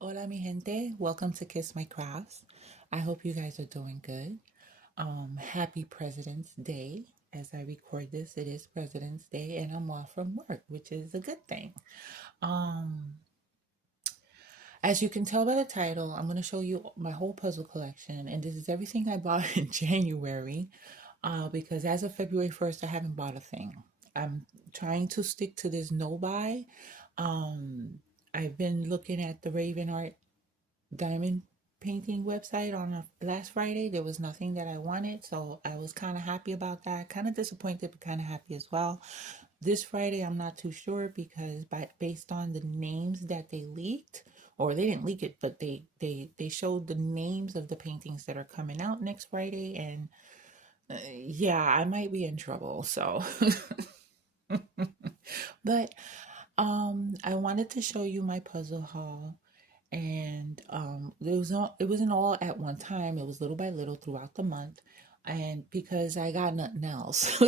Hola, mi gente. Welcome to Kiss My Crafts. I hope you guys are doing good. Happy President's Day. As I record this, it is President's Day, and I'm off from work, which is a good thing. Um, as you can tell by the title, I'm going to show you my whole puzzle collection, and this is everything I bought in January. Because as of February 1st, I haven't bought a thing. I'm trying to stick to this no buy. Um, I've been looking at the Raven Art diamond painting website on last Friday. There was nothing that I wanted, so I was kind of happy about that. Kind of disappointed, but kind of happy as well. This Friday, I'm not too sure because based on the names that they leaked, or they didn't leak it, but they showed the names of the paintings that are coming out next Friday, and yeah, I might be in trouble. So, but I wanted to show you my puzzle haul, and it wasn't all at one time. It was little by little throughout the month, and because I got nothing else.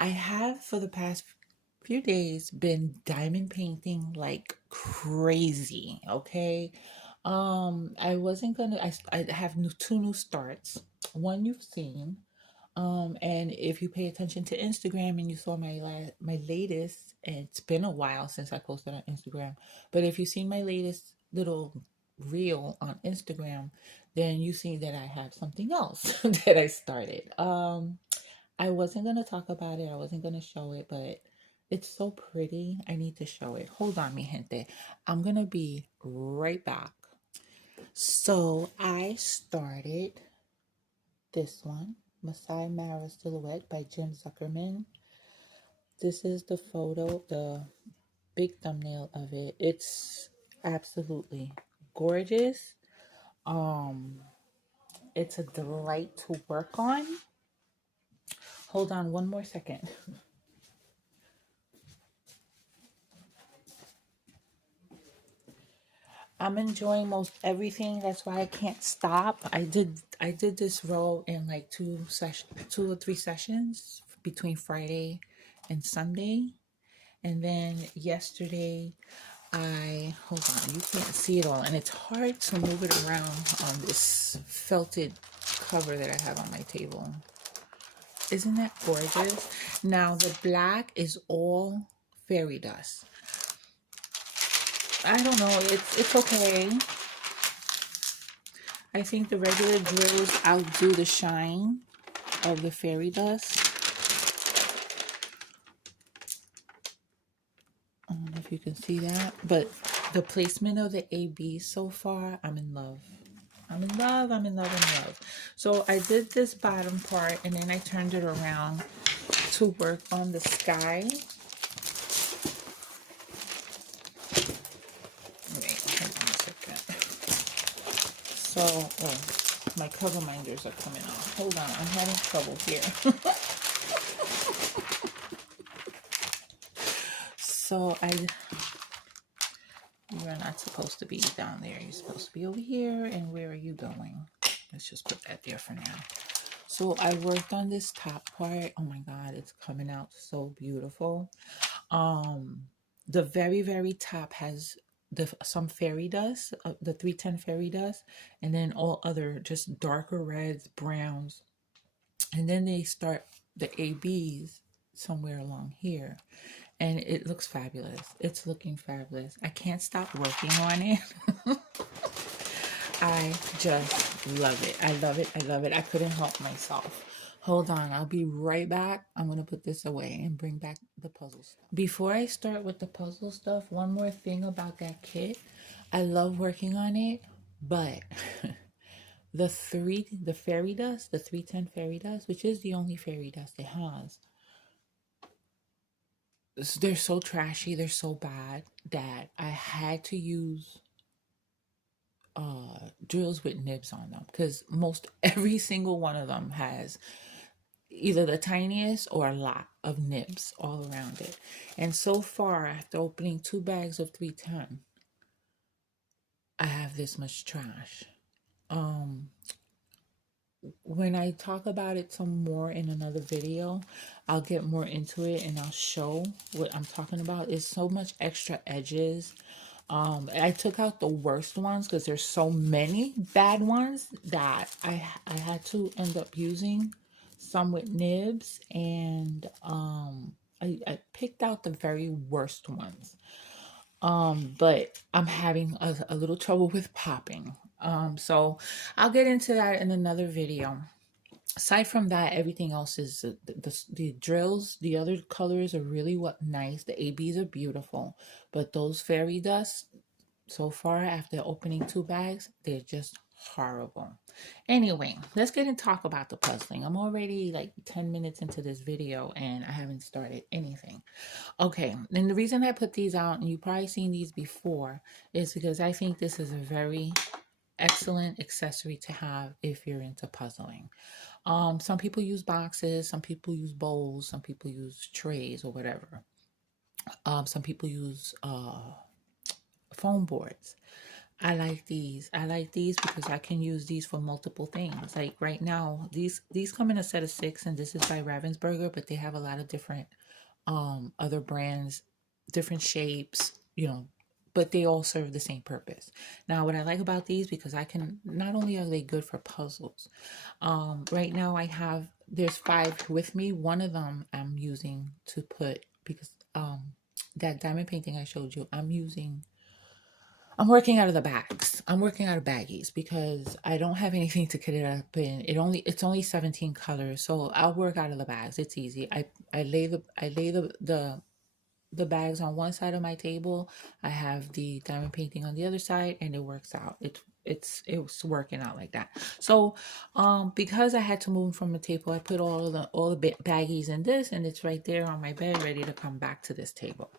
I have for the past few days been diamond painting like crazy. Okay. I wasn't gonna. I have two new starts. One you've seen, and if you pay attention to Instagram and you saw my latest, it's been a while since I posted on Instagram, but if you've seen my latest little reel on Instagram, then you see that I have something else that I started. I wasn't gonna talk about it. I wasn't gonna show it, but it's so pretty. I need to show it. Hold on, mi gente. I'm gonna be right back. So I started this one, MSI Mara Silhouette by Jim Zuckerman. This is the photo, the big thumbnail of it. It's absolutely gorgeous. Um, it's a delight to work on. Hold on one more second. I'm enjoying most everything. That's why I can't stop. I did this row in like two or three sessions between Friday and Sunday. And then yesterday I hold on, you can't see it all, and it's hard to move it around on this felted cover that I have on my table. Isn't that gorgeous? Now the black is all fairy dust. I don't know, it's okay. I think the regular drills outdo the shine of the fairy dust. I don't know if you can see that, but the placement of the AB so far, I'm in love. I'm in love, I'm in love, I'm in love. So I did this bottom part and then I turned it around to work on the sky. Wait, hold on a second. So, oh, my cover minders are coming off. Hold on, I'm having trouble here. So you are not supposed to be down there. You're supposed to be over here. And where are you going? Let's just put that there for now. So I worked on this top part. Oh my God, it's coming out so beautiful. The very top has some fairy dust, the 310 fairy dust, and then all other just darker reds, browns, and then they start the ABs somewhere along here, and it looks fabulous. It's looking fabulous. I can't stop working on it. I just love it. I love it. I love it. I couldn't help myself. Hold on, I'll be right back. I'm going to put this away and bring back the puzzle stuff. Before I start with the puzzle stuff, one more thing about that kit. I love working on it, but the fairy dust, the 310 fairy dust, which is the only fairy dust it has, they're so trashy, they're so bad that I had to use drills with nibs on them because most every single one of them has either the tiniest or a lot of nibs all around it. And so far, after opening 2 bags of 310, I have this much trash. Um, when I talk about it some more in another video, I'll get more into it and I'll show what I'm talking about. It's so much extra edges. I took out the worst ones because there's so many bad ones that I had to end up using some with nibs, and I picked out the very worst ones. But I'm having a little trouble with popping. So I'll get into that in another video. Aside from that, everything else is the drills. The other colors are really what nice. The ABs are beautiful, but those fairy dust so far after opening two bags, they're just horrible. Anyway, let's get and talk about the puzzling. I'm already like 10 minutes into this video and I haven't started anything. Okay, and the reason I put these out, and you've probably seen these before, is because I think this is a very excellent accessory to have if you're into puzzling. Some people use boxes, some people use bowls, some people use trays or whatever. Some people use foam boards. I like these. I like these because I can use these for multiple things. Like right now, these come in a set of 6, and this is by Ravensburger, but they have a lot of different other brands, different shapes, but they all serve the same purpose. Now, what I like about these, because I can, not only are they good for puzzles, right now there's 5 with me. One of them I'm using to put, because that diamond painting I showed you, I'm working out of the bags. I'm working out of baggies because I don't have anything to cut it up in. It's only 17 colors, so I'll work out of the bags. It's easy. I lay the bags on one side of my table. I have the diamond painting on the other side, and it works out. It's working out like that. So because I had to move from the table, I put all the baggies in this, and it's right there on my bed ready to come back to this table.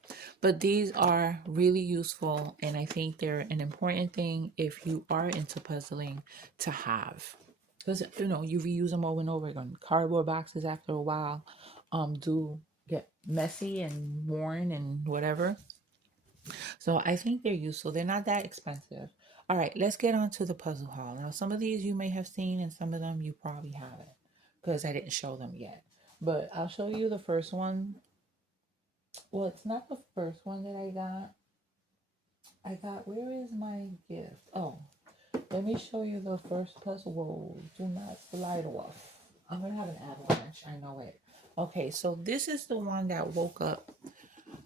But these are really useful, and I think they're an important thing if you are into puzzling to have, because you reuse them over and over again. Cardboard boxes after a while do get messy and worn and whatever. So I think they're useful. They're not that expensive. All right, let's get on to the puzzle haul. Now, some of these you may have seen, and some of them you probably haven't, because I didn't show them yet. But I'll show you the first one. Well, it's not the first one that I got. Where is my gift? Oh, let me show you the first puzzle. Whoa, do not slide off. I'm going to have an avalanche. I know it. Okay, so this is the one that woke up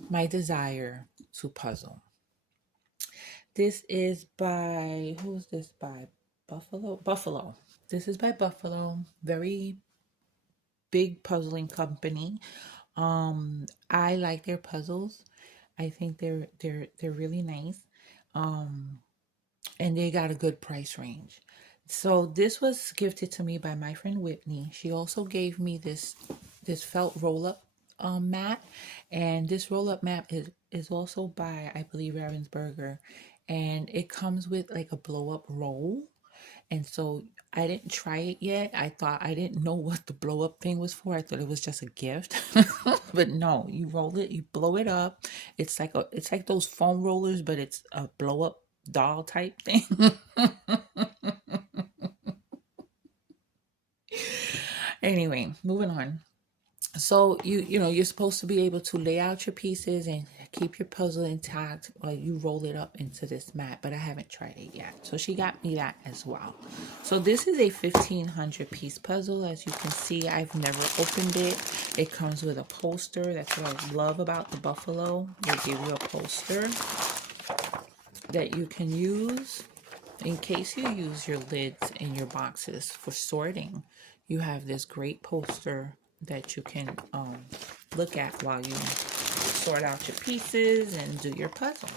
my desire to puzzle. This is by, who's this by? Buffalo. This is by Buffalo. Very big puzzling company. I like their puzzles. I think they're really nice. And they got a good price range. So this was gifted to me by my friend Whitney. She also gave me this felt roll-up mat, and this roll-up mat is also by, I believe, Ravensburger, and it comes with like a blow-up roll. And so I didn't try it yet. I didn't know what the blow up thing was for. I thought it was just a gift. But no, you roll it, you blow it up. It's like those foam rollers, but it's a blow up doll type thing. Anyway, moving on. So you're supposed to be able to lay out your pieces and keep your puzzle intact while you roll it up into this mat, but I haven't tried it yet. So she got me that as well. So this is a 1,500 piece puzzle. As you can see, I've never opened it. It comes with a poster. That's what I love about the Buffalo. They give you a poster that you can use in case you use your lids in your boxes for sorting. You have this great poster that you can look at while you sort out your pieces and do your puzzle.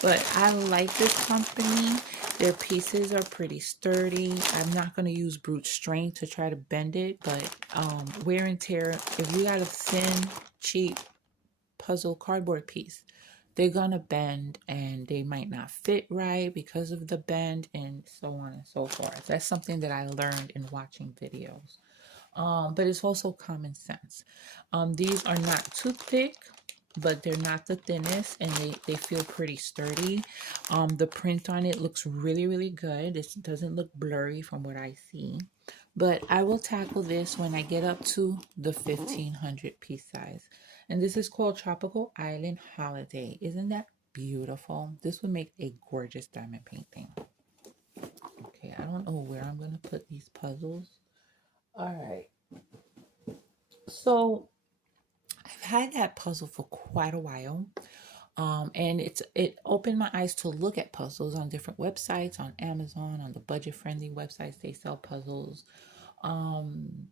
But I like this company. Their pieces are pretty sturdy. I'm not going to use brute strength to try to bend it, but wear and tear, if you got a thin, cheap puzzle cardboard piece, they're going to bend and they might not fit right because of the bend, and so on and so forth. That's something that I learned in watching videos. But it's also common sense. These are not too thick, but they're not the thinnest, and they feel pretty sturdy. The print on it looks really, really good. It doesn't look blurry from what I see. But I will tackle this when I get up to the 1,500 piece size. And this is called Tropical Island Holiday. Isn't that beautiful. This would make a gorgeous diamond painting. Okay, I don't know where I'm gonna put these puzzles. All right. So I've had that puzzle for quite a while. And it opened my eyes to look at puzzles on different websites, on Amazon, on the budget friendly websites they sell puzzles. Um,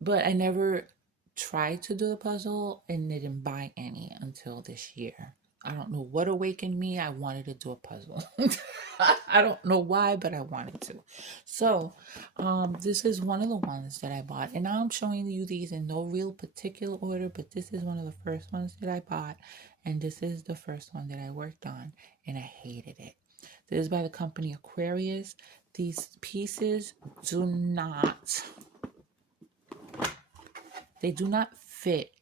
but I never tried to do the puzzle and didn't buy any until this year. I don't know what awakened me. I wanted to do a puzzle. I don't know why, but I wanted to. So, this is one of the ones that I bought, and now I'm showing you these in no real particular order, but this is one of the first ones that I bought, and this is the first one that I worked on, and I hated it. This is by the company Aquarius. These pieces do not they do not fit.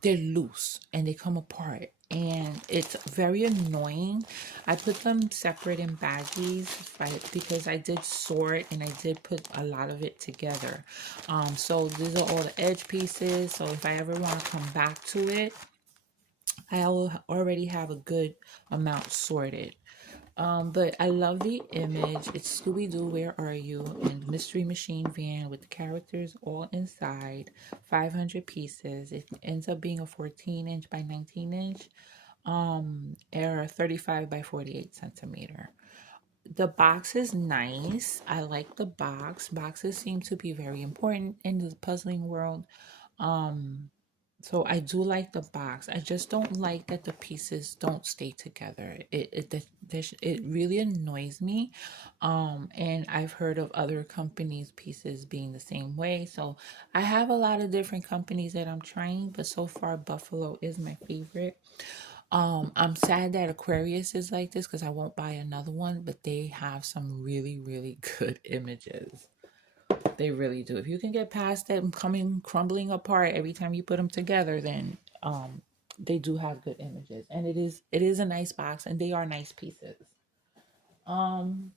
They're loose and they come apart, and it's very annoying. I put them separate in baggies because I did sort and I did put a lot of it together. So these are all the edge pieces, so if I ever want to come back to it, I will already have a good amount sorted. But I love the image. It's Scooby Doo, Where Are You? And Mystery Machine Van with the characters all inside. 500 pieces. It ends up being a 14-inch by 19-inch, or 35 by 48 centimeter. The box is nice. I like the box. Boxes seem to be very important in the puzzling world. Um, so I do like the box. I just don't like that the pieces don't stay together. It really annoys me. And I've heard of other companies' pieces being the same way. So I have a lot of different companies that I'm trying, but so far Buffalo is my favorite. I'm sad that Aquarius is like this because I won't buy another one, but they have some really, really good images. They really do. If you can get past them coming crumbling apart every time you put them together, then they do have good images. And it is a nice box and they are nice pieces. Um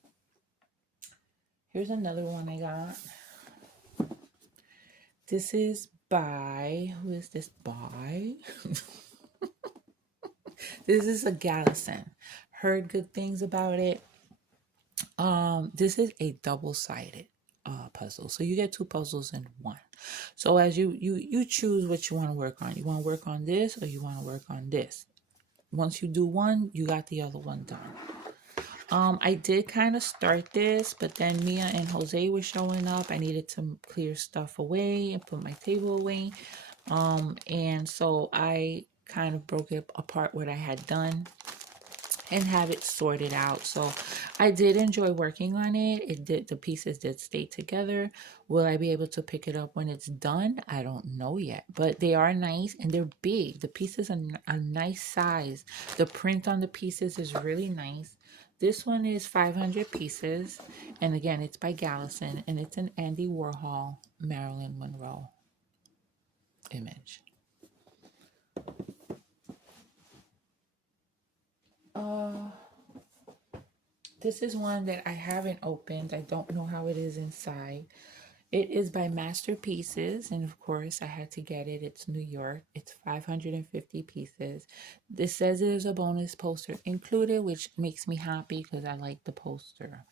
Here's another one I got. This is by who is this by? This is a Gallison. Heard good things about it. This is a double-sided puzzle. So you get two puzzles in one. So as you choose what you want to work on. You want to work on this or you want to work on this. Once you do one, you got the other one done. I did kind of start this, but then Mia and Jose were showing up. I needed to clear stuff away and put my table away. And so I kind of broke it apart what I had done and have it sorted out. So I did enjoy working on it. The pieces did stay together. Will I be able to pick it up when it's done? I don't know yet, but they are nice and they're big. The pieces are a nice size. The print on the pieces is really nice. This one is 500 pieces, and again, it's by Gallison, and it's an Andy Warhol, Marilyn Monroe image. This is one that I haven't opened. I don't know how it is inside. It is by Masterpieces, and of course, I had to get it. It's New York. It's 550 pieces. This says there's a bonus poster included, which makes me happy because I like the poster.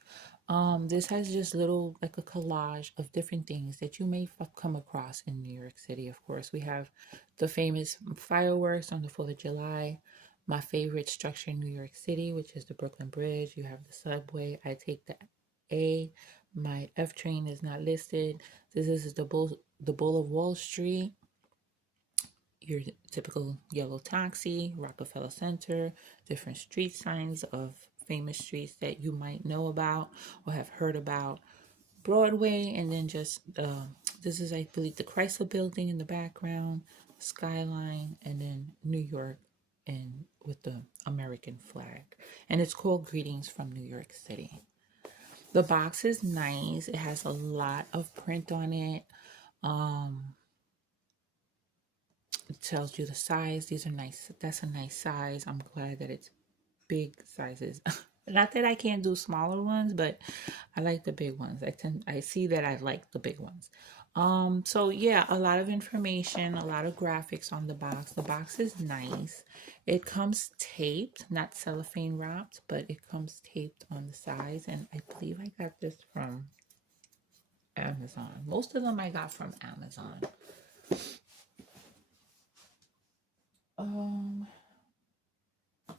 This has just little, like a collage of different things that you may come across in New York City. Of course, we have the famous fireworks on the 4th of July. My favorite structure in New York City, which is the Brooklyn Bridge. You have the subway. I take the A. My F train is not listed. This is the Bull of Wall Street. Your typical yellow taxi, Rockefeller Center, different street signs of famous streets that you might know about or have heard about. Broadway, and then just this is, I believe, the Chrysler Building in the background, skyline, and then New York, and with the American flag. And it's called Greetings from New York City. The box is nice. It has a lot of print on it. It tells you the size. These are nice. That's a nice size. I'm glad that it's big sizes. Not that I can't do smaller ones, but I like the big ones. I see that I like the big ones. So yeah, a lot of information, a lot of graphics on the box. The box is nice. It comes taped, not cellophane wrapped, but it comes taped on the sides. And I believe I got this from Amazon. Most of them I got from Amazon. Um, I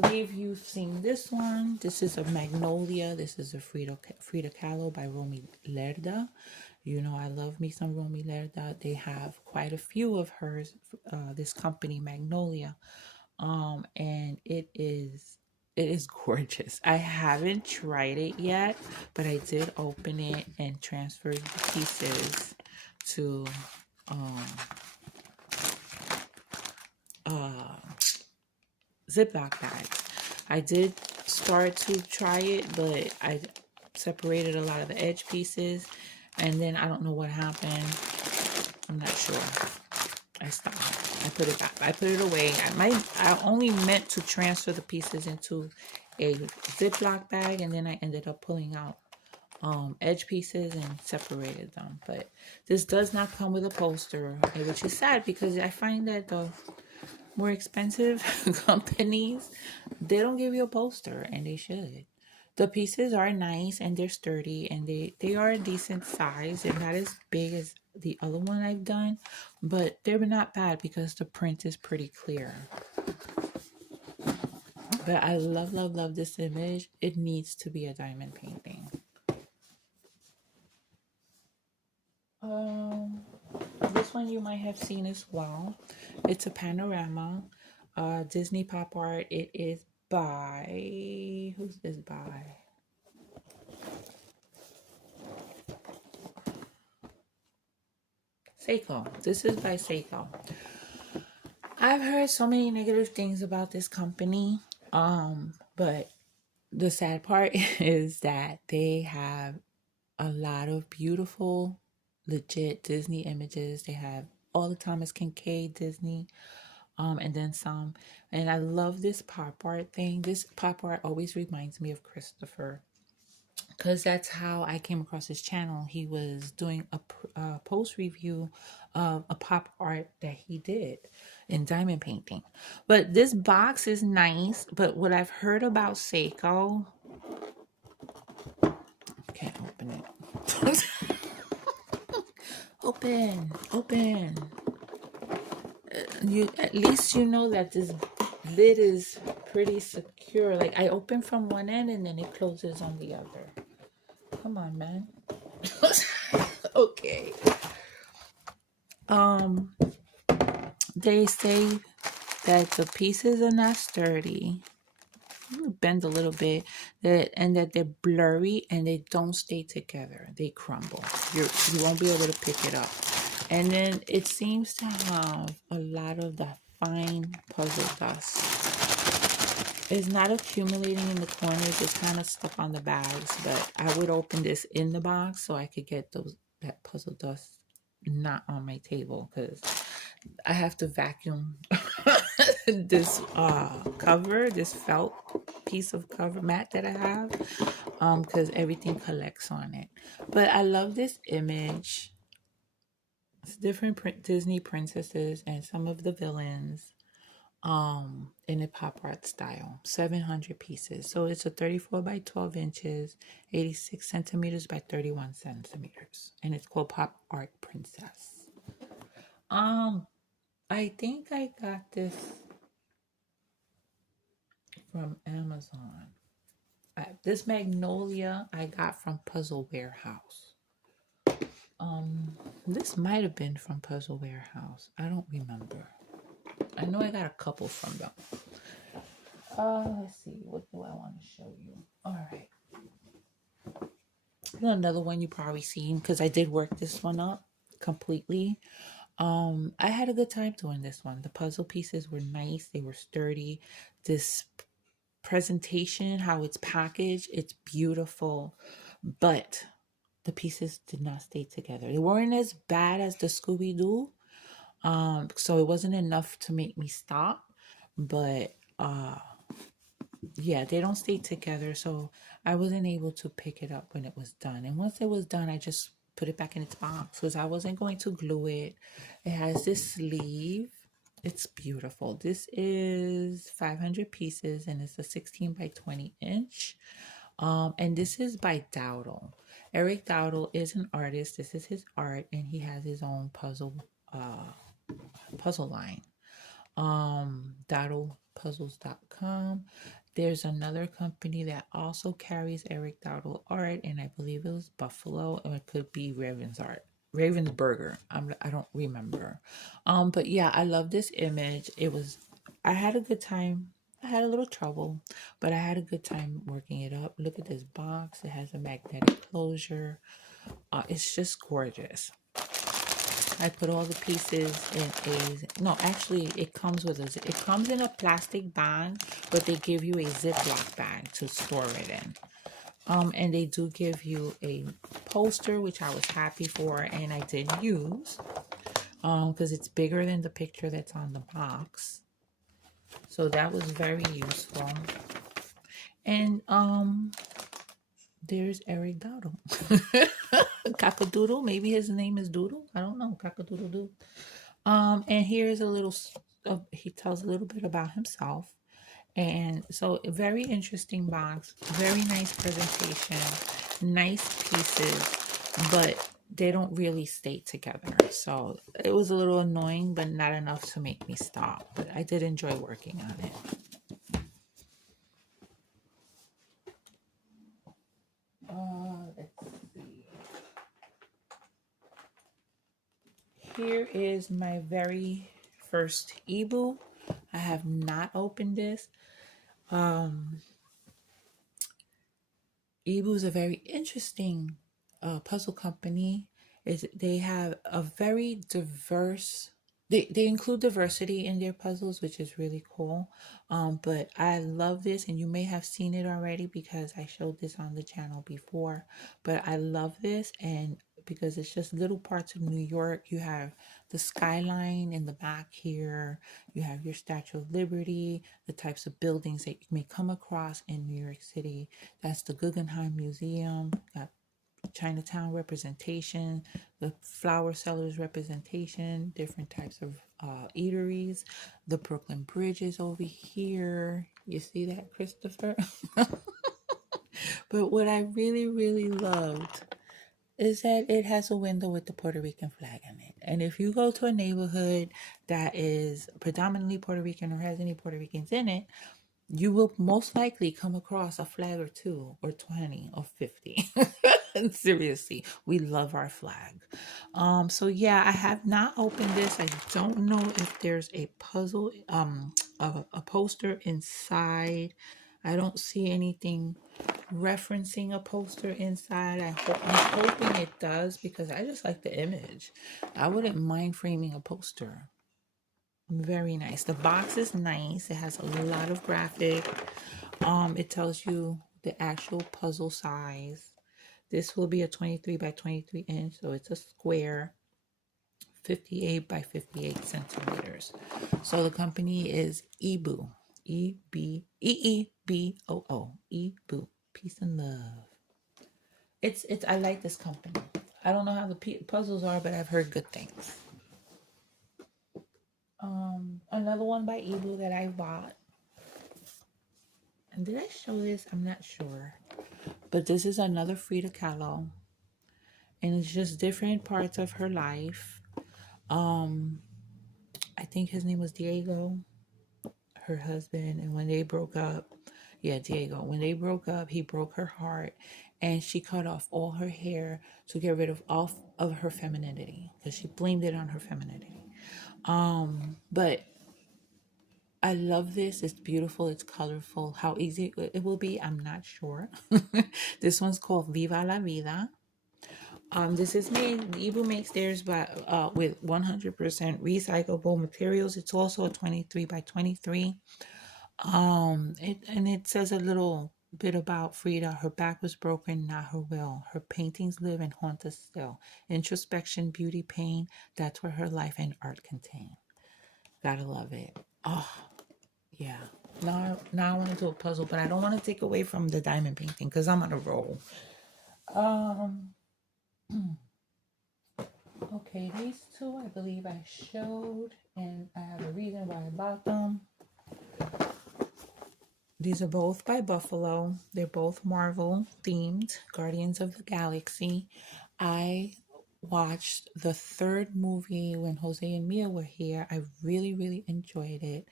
believe you've seen this one. This is a Magnolia. This is a Frida Kahlo by Romy Lerda. You know, I love me some Romy Lerda. They have quite a few of hers, this company, Magnolia. And it is gorgeous. I haven't tried it yet, but I did open it and transferred the pieces to um uh Ziploc bags. I did start to try it, but I separated a lot of the edge pieces, and then I don't know what happened. I'm not sure. I stopped. I put it back. I put it away. I only meant to transfer the pieces into a Ziploc bag, and then I ended up pulling out edge pieces and separated them. But this does not come with a poster, which is sad because I find that the more expensive companies, they don't give you a poster, and they should. The pieces are nice and they're sturdy, and they are a decent size. They're not as big as the other one I've done, but they're not bad because the print is pretty clear. But I love, love, love this image. It needs to be a diamond painting. Um, this one you might have seen as well. It's a panorama, Disney pop art. It is by, who's this by? Seiko. This is by Seiko. I've heard so many negative things about this company. But the sad part is that they have a lot of beautiful, legit Disney images. They have all the Thomas Kincaid Disney, and then some. And I love this pop art thing. This pop art always reminds me of Christopher, because that's how I came across his channel. He was doing a post review of a pop art that he did in diamond painting. But this box is nice. But what I've heard about Seiko, can't open it. Open. You at least you know that this lid is pretty secure. Like I open from one end and then it closes on the other. Come on, man. Okay. They say that the pieces are not sturdy. Bend a little bit, and that they're blurry and they don't stay together. They crumble. You won't be able to pick it up. And then it seems to have a lot of the fine puzzle dust. It's not accumulating in the corners. It's kind of stuck on the bags, but I would open this in the box so I could get that puzzle dust not on my table, because I have to vacuum this cover, this felt piece of cover mat that I have, because everything collects on it. But I love this image. It's different Disney princesses and some of the villains in a pop art style. 700 pieces. So it's a 34 by 12 inches, 86 centimeters by 31 centimeters. And it's called Pop Art Princess. I think I got this from Amazon. This Magnolia I got from Puzzle Warehouse. This might have been from Puzzle Warehouse. I don't remember. I know I got a couple from them. Let's see. What do I want to show you? All right. Another one you probably seen, because I did work this one up completely. I had a good time doing this one. The puzzle pieces were nice. They were sturdy. This presentation, how it's packaged, it's beautiful. But the pieces did not stay together. They weren't as bad as the Scooby-Doo. So it wasn't enough to make me stop. But yeah, they don't stay together. So I wasn't able to pick it up when it was done. And once it was done, I just put it back in its box because I wasn't going to glue it. It has this sleeve. It's beautiful. This is 500 pieces and it's a 16 by 20 inch. And this is by Dowdle. Eric Dowdle is an artist. This is his art, and he has his own puzzle line. DowdlePuzzles.com. There's another company that also carries Eric Dowdle art, and I believe it was Buffalo, or it could be Raven's art. Raven's Burger. I don't remember. But yeah, I love this image. I had a good time. I had a little trouble, but I had a good time working it up. Look at this box. It has a magnetic closure. It's just gorgeous. I put all the pieces in no, actually it comes with it comes in a plastic bag, but they give you a Ziploc bag to store it in. And they do give you a poster, which I was happy for, and I did use, because it's bigger than the picture that's on the box. So that was very useful. And there's Eric Doodle. Cockadoodle. Maybe his name is Doodle. I don't know. Cockadoodle Doodle. And here's a little, he tells a little bit about himself. And so a very interesting box, very nice presentation, nice pieces, but they don't really stay together. So it was a little annoying, but not enough to make me stop. But I did enjoy working on it. Let's see. Here is my very first Ebu. I have not opened this. Ebu is a very interesting puzzle company. They have a very diverse. They include diversity in their puzzles, which is really cool. But I love this, and you may have seen it already because I showed this on the channel before. But I love this, and because it's just little parts of New York. You have the skyline in the back here. You have your Statue of Liberty, the types of buildings that you may come across in New York City. That's the Guggenheim Museum. Got Chinatown representation, the flower sellers representation, different types of eateries. The Brooklyn Bridge is over here. You see that, Christopher? But what I really, really loved is that it has a window with the Puerto Rican flag in it. And if you go to a neighborhood that is predominantly Puerto Rican or has any Puerto Ricans in it, you will most likely come across a flag or 2 or 20 or 50. Seriously, we love our flag. So yeah, I have not opened this. I don't know if there's a puzzle, a poster inside. I don't see anything referencing a poster inside. I'm hoping it does because I just like the image. I wouldn't mind framing a poster. Very nice. The box is nice. It has a lot of graphic. It tells you the actual puzzle size. This will be a 23 by 23 inch, so it's a square, 58 by 58 centimeters. So the company is Ebu. E-E-B-O-O. Ebu. Peace and love. It's I like this company. I don't know how the puzzles are, but I've heard good things. Another one by Ebu that I bought. And did I show this? I'm not sure. But this is another Freda Kahlo. And it's just different parts of her life. I think his name was Diego, her husband. And when they broke up, Diego. When they broke up, he broke her heart. And she cut off all her hair to get rid of all of her femininity. Because she blamed it on her femininity. But I love this. It's beautiful. It's colorful. How easy it will be, I'm not sure. This one's called Viva la Vida. This is made, Ebu makes theirs with 100% recyclable materials. It's also a 23 by 23. It says a little bit about Freda. Her back was broken, not her will. Her paintings live and haunt us still. Introspection, beauty, pain. That's where her life and art contain. Gotta love it. Oh, yeah. Now I want to do a puzzle, but I don't want to take away from the diamond painting because I'm on a roll. Okay, these two I believe I showed, and I have a reason why I bought them. These are both by Buffalo. They're both Marvel themed, Guardians of the Galaxy. I watched the third movie when Jose and Mia were here. I really, really enjoyed it.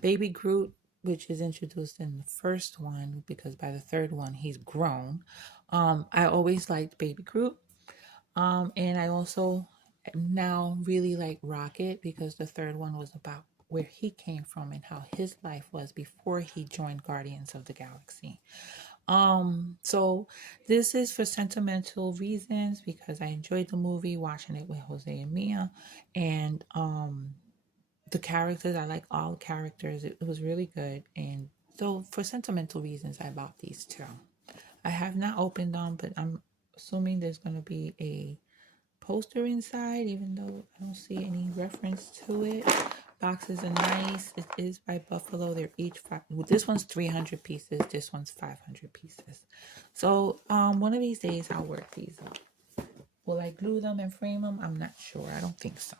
Baby Groot, which is introduced in the first one, because by the third one he's grown. I always liked Baby Groot. And I also now really like Rocket because the third one was about where he came from and how his life was before he joined Guardians of the Galaxy. So this is for sentimental reasons because I enjoyed the movie, watching it with Jose and Mia, and the characters, I like all characters. It was really good, and so for sentimental reasons, I bought these two. I have not opened them, but I'm assuming there's going to be a poster inside, even though I don't see any reference to it. Boxes are nice. It is by Buffalo. They're each five. Well, this one's 300 pieces. This one's 500 pieces. So one of these days I'll work these up. Will I glue them and frame them? I'm not sure. I don't think so.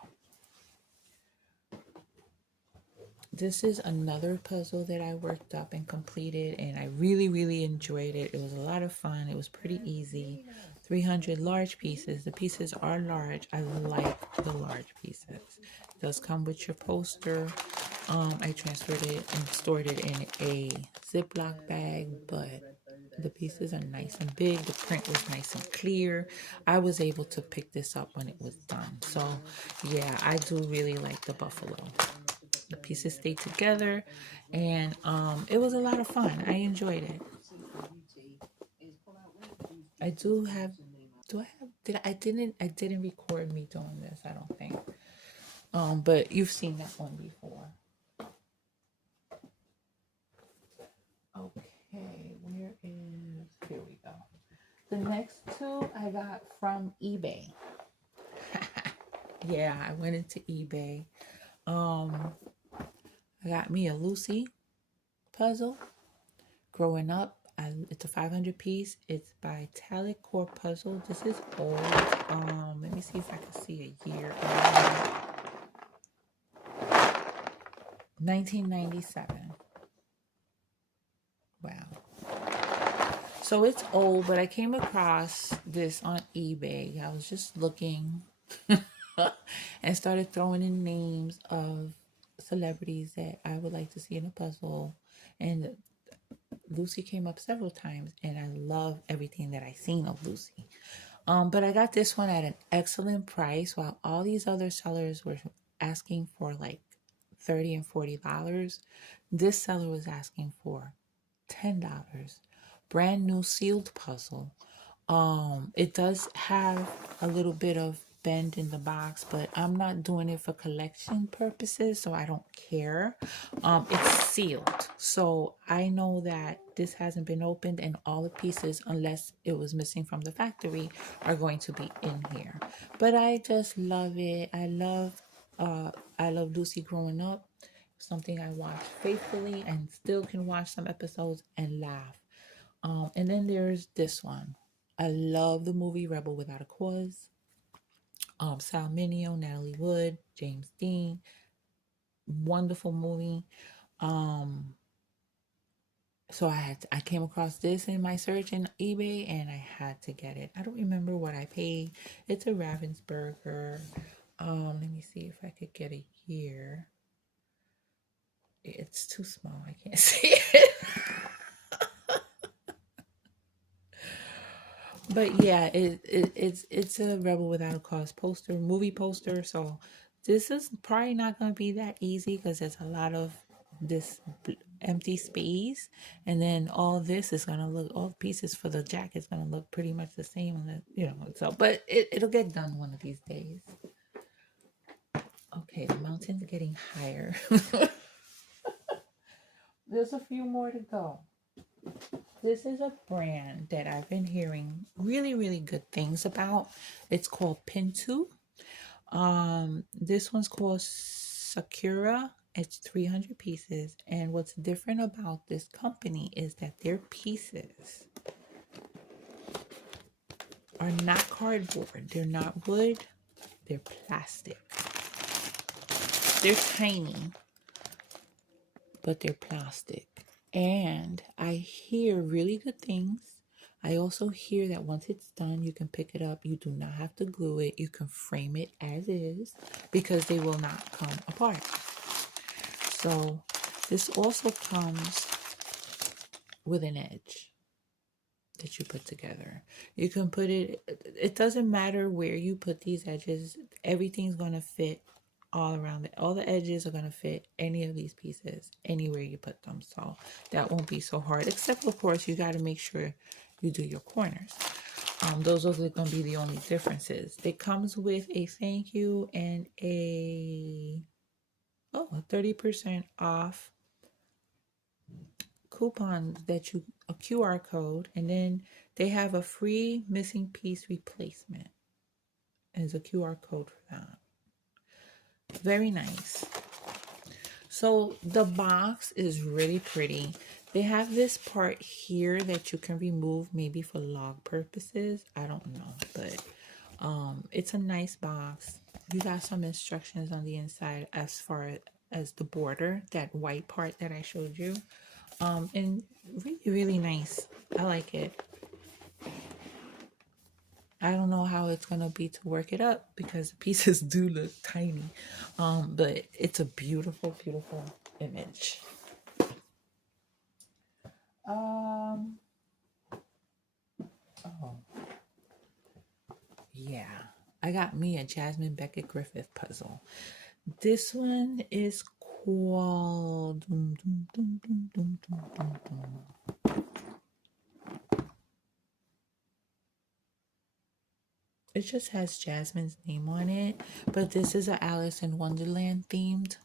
This is another puzzle that I worked up and completed, and I really, really enjoyed it. It was a lot of fun. It was pretty easy. 300 large pieces. The pieces are large. I like the large pieces. It does come with your poster. I transferred it and stored it in a Ziploc bag, but the pieces are nice and big. The print was nice and clear. I was able to pick this up when it was done. So yeah, I do really like the Buffalo. The pieces stayed together, and it was a lot of fun. I enjoyed it. I do have. Do I have? Did I didn't record me doing this. I don't think. But you've seen that one before. Okay, where is? Here we go. The next two I got from eBay. Yeah, I went into eBay. Um, I got me a Lucy puzzle. Growing Up. It's a 500 piece. It's by Talic Core Puzzle. This is old. Let me see if I can see a year. 1997. Wow. So it's old, but I came across this on eBay. I was just looking and started throwing in names of celebrities that I would like to see in a puzzle. And Lucy came up several times, and I love everything that I seen of Lucy. But I got this one at an excellent price, while all these other sellers were asking for like $30 and $40. This seller was asking for $10. Brand new sealed puzzle. It does have a little bit of bend in the box, but I'm not doing it for collection purposes, so I don't care. It's sealed, so I know that this hasn't been opened, and all the pieces, unless it was missing from the factory, are going to be in here. But I just love it. I love Lucy growing up. Something I watched faithfully and still can watch some episodes and laugh. And then there's this one. I love the movie Rebel Without a Cause. Sal Mineo, Natalie Wood, James Dean. Wonderful movie. Um, so I came across this in my search in eBay, and I had to get it. I don't remember what I paid. It's a Ravensburger. Let me see if I could get a year. It's too small. I can't see it. But yeah, it's a Rebel Without a Cause poster, movie poster. So this is probably not going to be that easy because there's a lot of this empty space, and then all this is going to look, all the pieces for the jacket is going to look pretty much the same, and so. But it'll get done one of these days. Okay, the mountain's getting higher. There's a few more to go. This is a brand that I've been hearing really, really good things about. It's called Pintu. This one's called Sakura. It's 300 pieces. And what's different about this company is that their pieces are not cardboard. They're not wood. They're plastic. They're tiny, but they're plastic. And I hear really good things. I also hear that once it's done, you can pick it up. You do not have to glue it. You can frame it as is because they will not come apart. So this also comes with an edge that you put together. You can put it doesn't matter where you put these edges. Everything's going to fit all around it. All the edges are going to fit any of these pieces anywhere you put them. So that won't be so hard, except of course you got to make sure you do your corners. Those are going to be the only differences. It comes with a thank you and a 30% off coupon that you a QR code, and then they have a free missing piece replacement as a QR code for that. Very nice. So the box is really pretty. They have this part here that you can remove maybe for log purposes. I don't know, but it's a nice box. You got some instructions on the inside as far as the border, that white part that I showed you. And really, really nice. I like it. I don't know how it's going to be to work it up because the pieces do look tiny. But it's a beautiful, beautiful image. Oh, yeah. I got me a Jasmine Beckett Griffith puzzle. This one is called... It just has Jasmine's name on it, but this is a Alice in Wonderland themed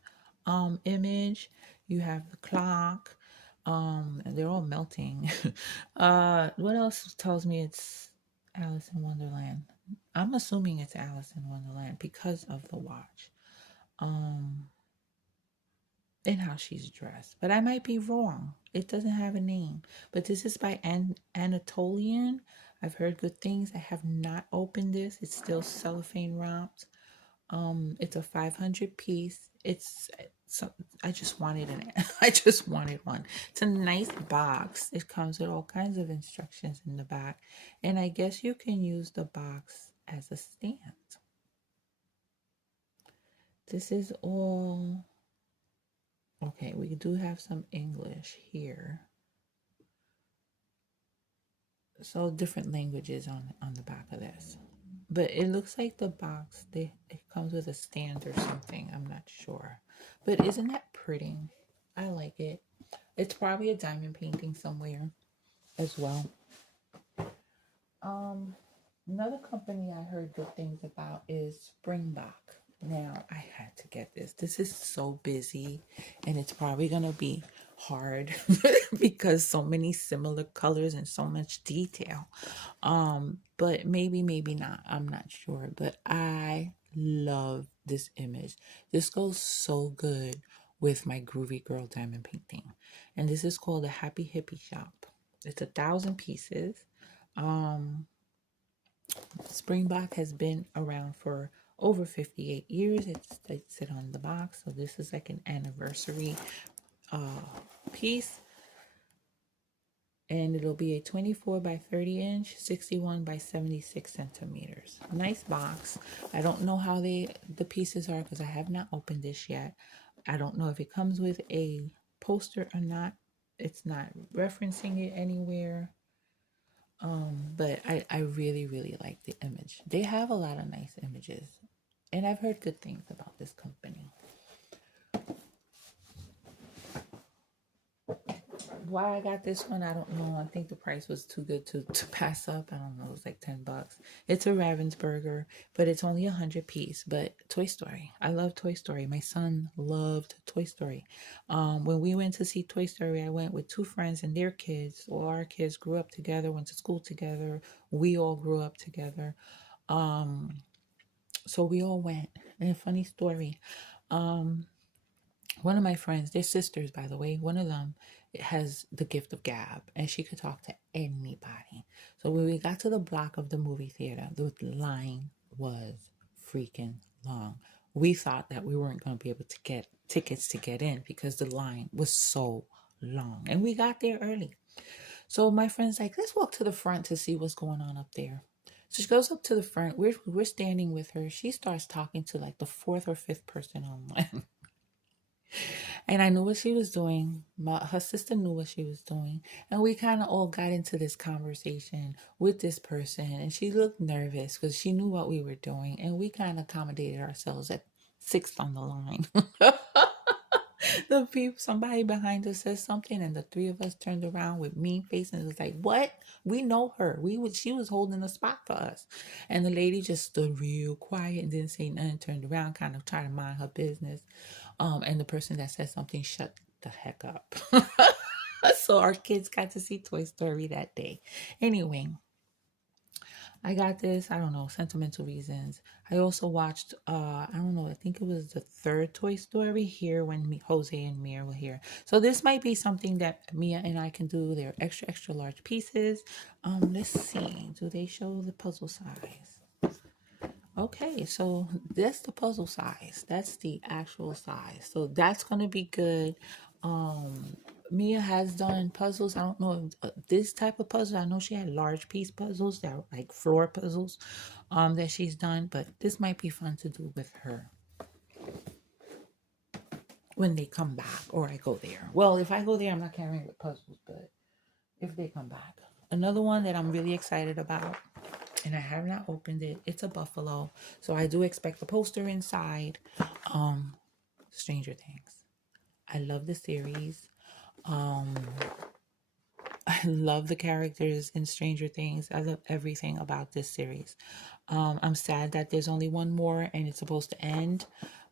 image. You have the clock, and they're all melting. What else tells me it's Alice in Wonderland? I'm assuming it's Alice in Wonderland because of the watch. And how she's dressed, but I might be wrong. It doesn't have a name, but this is by Anatolian. I've heard good things. I have not opened this. It's still cellophane wrapped. It's a 500 piece. I just wanted I just wanted one. It's a nice box. It comes with all kinds of instructions in the back, and I guess you can use the box as a stand. This is all. Okay, we do have some English here. So different languages on the back of this. But it looks like the box, it comes with a stand or something. I'm not sure. But isn't that pretty? I like it. It's probably a diamond painting somewhere as well. Another company I heard good things about is Springbok. Now, I had to get this. This is so busy, and it's probably going to be hard because so many similar colors and so much detail. But maybe not. I'm not sure. But I love this image. This goes so good with my Groovy Girl diamond painting. And this is called the Happy Hippie Shop. It's 1,000 pieces. Springbok has been around for over 58 years. It's said on the box, so this is like an anniversary piece, and it'll be a 24 by 30 inch, 61 by 76 centimeters. Nice box. I don't know how the pieces are because I have not opened this yet. I don't know if it comes with a poster or not. It's not referencing it anywhere. But I really, really like the image. They have a lot of nice images, and I've heard good things about this company. Why I got this one, I don't know. I think the price was too good to pass up. I don't know. It was like $10. It's a Ravensburger, but it's only 100 piece. But Toy Story. I love Toy Story. My son loved Toy Story. When we went to see Toy Story, I went with 2 friends and their kids. All our kids grew up together, went to school together. We all grew up together. So we all went. And a funny story. One of my friends, they're sisters, by the way. One of them has the gift of gab, and she could talk to anybody. So when we got to the block of the movie theater, the line was freaking long. We thought that we weren't going to be able to get tickets to get in because the line was so long. And we got there early. So my friend's like, let's walk to the front to see what's going on up there. So she goes up to the front. We're standing with her. She starts talking to like the fourth or fifth person online. And I knew what she was doing. Her sister knew what she was doing. And we kind of all got into this conversation with this person. And she looked nervous because she knew what we were doing. And we kind of accommodated ourselves at sixth on the line. Somebody behind us said something, and the three of us turned around with mean faces and was like, "What? We know her. She was holding a spot for us." And the lady just stood real quiet and didn't say nothing. Turned around, kind of trying to mind her business. And the person that said something shut the heck up. So our kids got to see Toy Story that day. Anyway, I got this, I don't know, sentimental reasons. I also watched, I don't know, I think it was the third Toy Story here when Jose and Mia were here. So this might be something that Mia and I can do. They're extra, extra large pieces. Let's see. Do they show the puzzle size? Okay, so that's the puzzle size. That's the actual size. So that's going to be good. Mia has done puzzles. I don't know if, this type of puzzle. I know she had large piece puzzles that were like floor puzzles that she's done, but this might be fun to do with her when they come back or I go there. Well, if I go there, I'm not carrying with puzzles, but if they come back. Another one that I'm really excited about, and I have not opened it. It's a buffalo, so I do expect the poster inside. Stranger Things. I love the series. I love the characters in Stranger Things. I love everything about this series. I'm sad that there's only one more and it's supposed to end.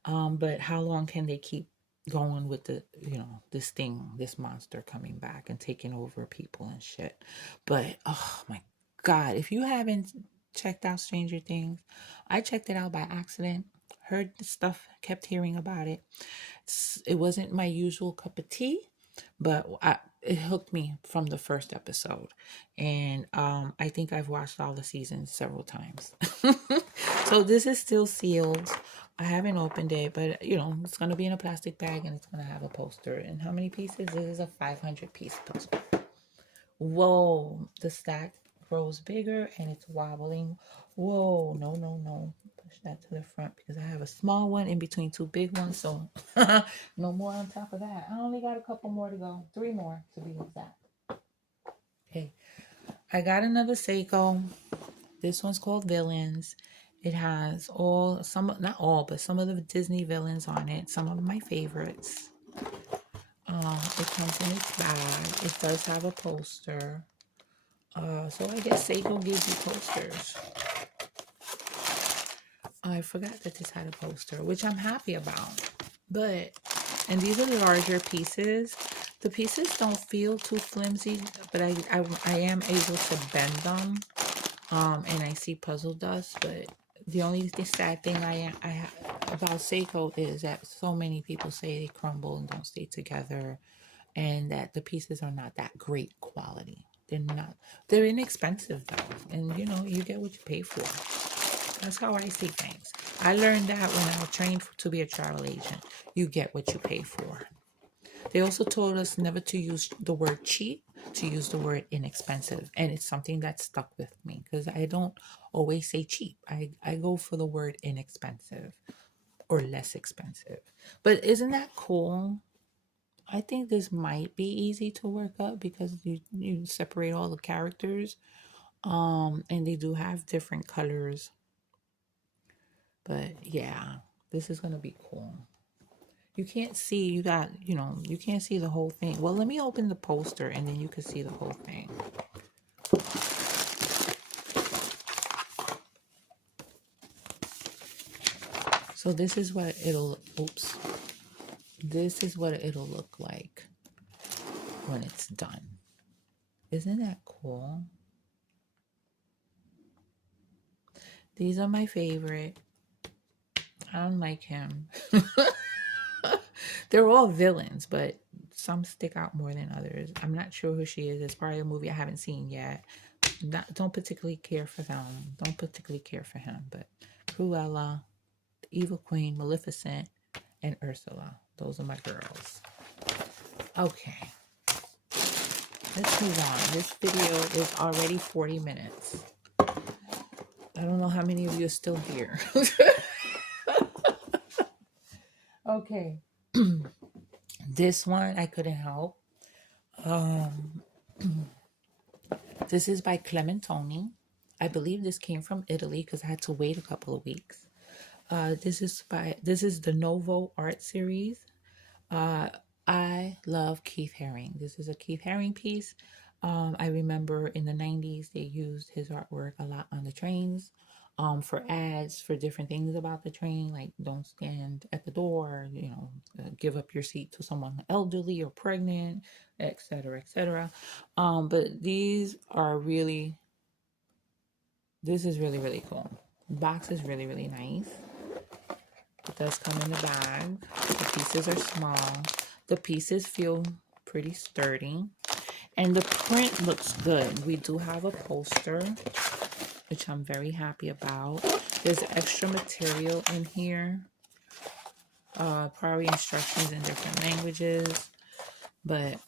But how long can they keep going with this thing, this monster coming back and taking over people and shit? But oh my God, if you haven't checked out Stranger Things, I checked it out by accident. Heard the stuff, kept hearing about it. It wasn't my usual cup of tea, but it hooked me from the first episode. And I think I've watched all the seasons several times. So this is still sealed. I haven't opened it, but it's going to be in a plastic bag and it's going to have a poster. And how many pieces? This is a 500 piece poster. Whoa, the stack grows bigger and it's wobbling. Whoa, no, no, no. Push that to the front because I have a small one in between two big ones. So no more on top of that. I only got a couple more to go. 3 more to be exact. Okay. I got another Seiko. This one's called Villains. It has not all, but some of the Disney villains on it. Some of my favorites. It comes in its bag. It does have a poster. So I guess Seiko gives you posters. I forgot that this had a poster, which I'm happy about. And these are the larger pieces. The pieces don't feel too flimsy, but I am able to bend them. And I see puzzle dust, but the only sad thing I about Seiko is that so many people say they crumble and don't stay together, and that the pieces are not that great quality. They're inexpensive though, and you get what you pay for. That's how I see things. I learned that when I trained to be a travel agent. You get what you pay for. They also told us never to use the word cheap, to use the word inexpensive. And it's something that stuck with me because I don't always say cheap. I go for the word inexpensive or less expensive. But isn't that cool? I think this might be easy to work up because you separate all the characters. And they do have different colors. But yeah, this is going to be cool. You can't see, you can't see the whole thing. Well, let me open the poster and then you can see the whole thing. So this is what this is what it'll look like when it's done. Isn't that cool? These are my favorite. I don't like him. They're all villains, but some stick out more than others. I'm not sure who she is. It's probably a movie I haven't seen yet. Don't particularly care for them. Don't particularly care for him, but Cruella, the Evil Queen, Maleficent, and Ursula. Those are my girls. Okay, let's move on. This video is already 40 minutes. I don't know how many of you are still here. Okay. This one I couldn't help. This is by Clementoni. I believe this came from Italy because I had to wait a couple of weeks. This is the Novo Art series. I love Keith Haring. This is a Keith Haring piece. I remember in the 90s they used his artwork a lot on the trains, for ads for different things about the train, like don't stand at the door, give up your seat to someone elderly or pregnant, etc., etc. But this is really, really cool. The box is really, really nice. It does come in the bag. The pieces are small. The pieces feel pretty sturdy. And the print looks good. We do have a poster, which I'm very happy about. There's extra material in here. Probably instructions in different languages. But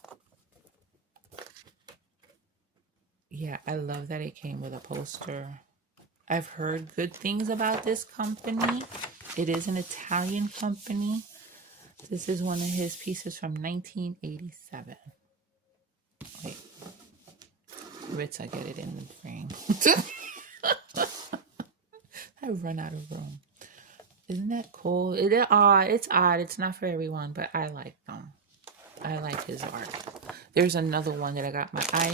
yeah, I love that it came with a poster. I've heard good things about this company. It is an Italian company. This is one of his pieces from 1987. Wait. Ritz, get it in the frame. I run out of room. Isn't that cool? It's odd. It's not for everyone, but I like them. I like his art. There's another one that I got my eye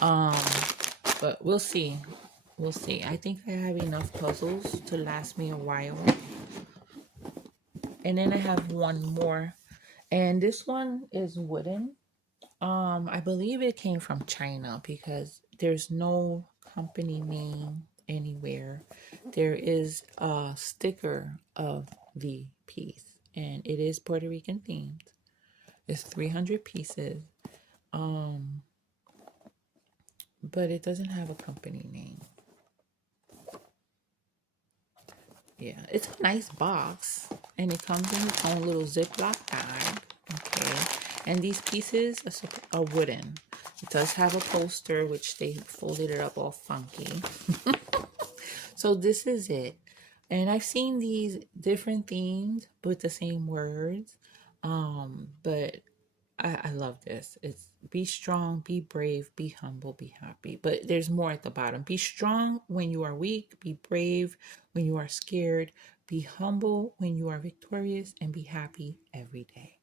on. But we'll see. We'll see. I think I have enough puzzles to last me a while. And then I have one more. And this one is wooden. I believe it came from China because there's no company name anywhere. There is a sticker of the piece, and it is Puerto Rican themed. It's 300 pieces. But it doesn't have a company name. Yeah, it's a nice box, and it comes in its own little Ziploc bag. Okay, and these pieces are wooden. It does have a poster, which they folded it up all funky. So this is it. And I've seen these different themes with the same words. But I love this. It's be strong, be brave, be humble, be happy. But there's more at the bottom. Be strong when you are weak, be brave when you are scared, be humble when you are victorious, and be happy every day.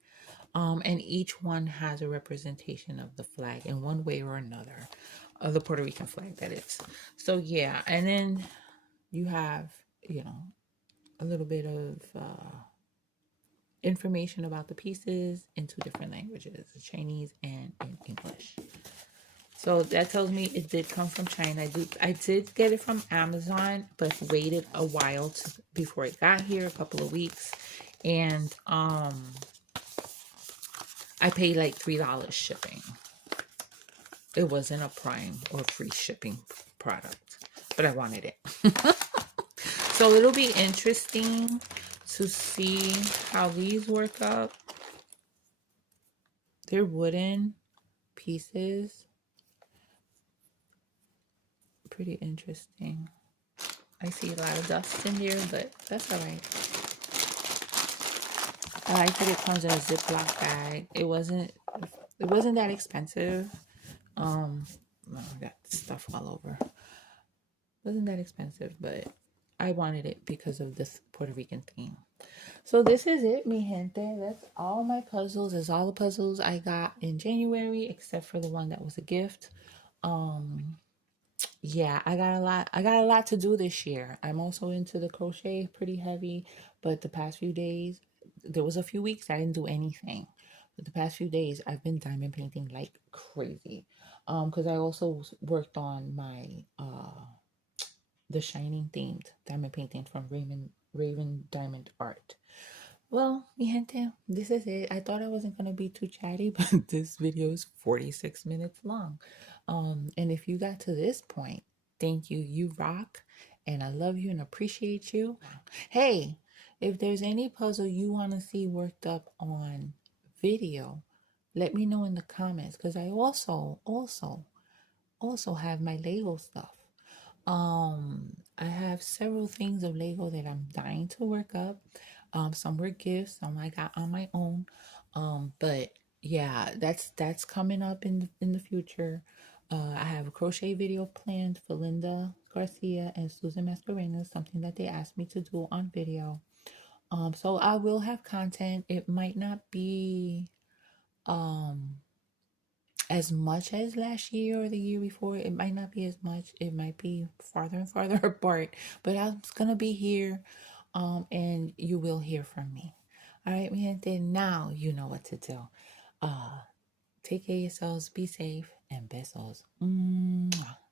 And each one has a representation of the flag in one way or another, of the Puerto Rican flag, that is. So yeah, and then you have, a little bit of information about the pieces in two different languages, Chinese and in English. So that tells me it did come from China. I did get it from Amazon, but waited a while before it got here, a couple of weeks. And I paid like $3 shipping. It wasn't a Prime or free shipping product, but I wanted it. So it'll be interesting to see how these work up. They're wooden pieces. Pretty interesting. I see a lot of dust in here, but that's all right. I like that it comes in a Ziploc bag. It wasn't that expensive. I got stuff all over. It wasn't that expensive, but I wanted it because of this Puerto Rican theme. So this is it, mi gente. That's all my puzzles. That's all the puzzles I got in January, except for the one that was a gift. Yeah, I got a lot to do this year. I'm also into the crochet pretty heavy, but the past few days, there was a few weeks I didn't do anything. But the past few days I've been diamond painting like crazy. Because I also worked on my the Shining themed diamond painting from Raven Diamond Art. Well, mi gente, this is it. I thought I wasn't going to be too chatty, but this video is 46 minutes long. And if you got to this point, thank you. You rock. and I love you and appreciate you. Hey, if there's any puzzle you want to see worked up on video, let me know in the comments because I also have my Lego stuff. I have several things of Lego that I'm dying to work up. Some were gifts, some I got on my own. But yeah, that's coming up in the future. I have a crochet video planned for Linda Garcia and Susan Mascarenas, something that they asked me to do on video. So I will have content. It might not be um as much as last year or the year before. It might not be as much. It might be farther and farther apart. But I'm gonna be here, and you will hear from me. All right, mi gente. Now you know what to do. Uh, take care of yourselves. Be safe and besos. Mwah.